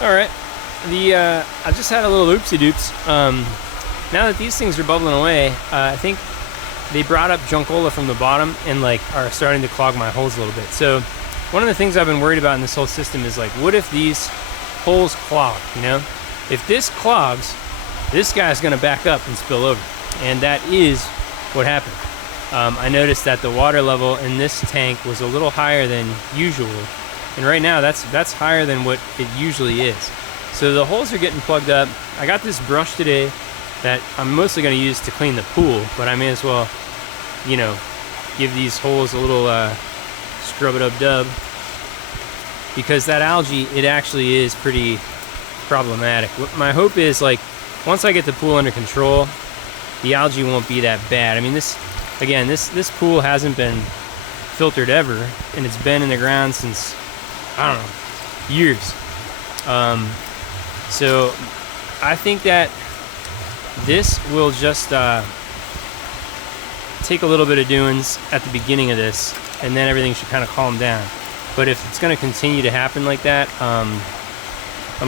All right. I just had a little oopsie doops. Now that these things are bubbling away, I think they brought up juncola from the bottom and like are starting to clog my holes a little bit. So one of the things I've been worried about in this whole system is like, what if these holes clog? You know, if this clogs, this guy's going to back up and spill over, and that is what happened. I noticed that the water level in this tank was a little higher than usual, and right now that's higher than what it usually is. So the holes are getting plugged up. I got this brush today that I'm mostly going to use to clean the pool, but I may as well, you know, give these holes a little scrub it up dub, because that algae, it actually is pretty problematic. My hope is, like, once I get the pool under control, the algae won't be that bad. I mean, this pool hasn't been filtered ever, and it's been in the ground since, I don't know, years. So I think that this will just take a little bit of doings at the beginning of this, and then everything should kind of calm down. But if it's going to continue to happen like that, I'm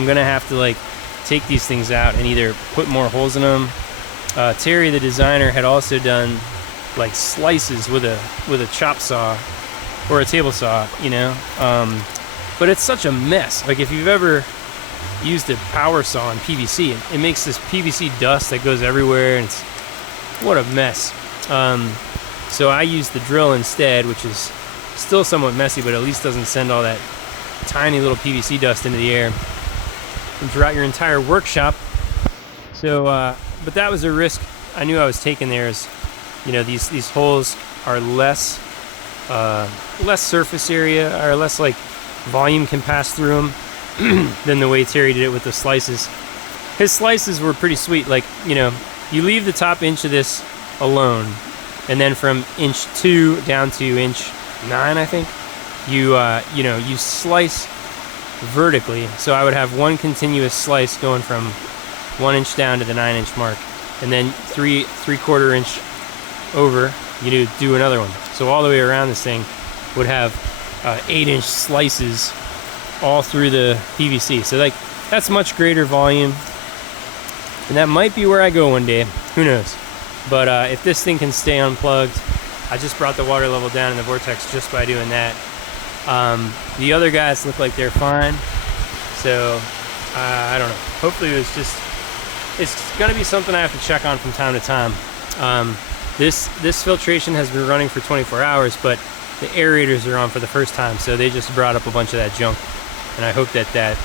going to have to like take these things out and either put more holes in them. Terry, the designer, had also done like slices with a chop saw or a table saw, you know. But it's such a mess. Like, if you've ever used a power saw in PVC, it makes this PVC dust that goes everywhere, and it's what a mess. So I used the drill instead, which is still somewhat messy, but at least doesn't send all that tiny little PVC dust into the air and throughout your entire workshop. So, but that was a risk I knew I was taking there. Is, you know, these holes are less surface area, or less like volume can pass through them than the way Terry did it with the slices. His slices were pretty sweet. Like, you know, you leave the top inch of this alone, and then from inch 2 down to inch 9, I think, you slice vertically. So I would have one continuous slice going from 1 inch down to the 9 inch mark, and then 3/4 inch over, you do another one. So all the way around this thing would have 8-inch slices all through the PVC. So like, that's much greater volume, and that might be where I go one day. Who knows? But if this thing can stay unplugged, I just brought the water level down in the vortex just by doing that. The other guys look like they're fine. So I don't know. Hopefully it's going to be something I have to check on from time to time. This filtration has been running for 24 hours, but the aerators are on for the first time, so they just brought up a bunch of that junk. And I hope that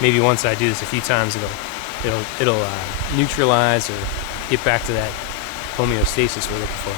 maybe once I do this a few times, it'll neutralize or get back to that homeostasis we're looking for.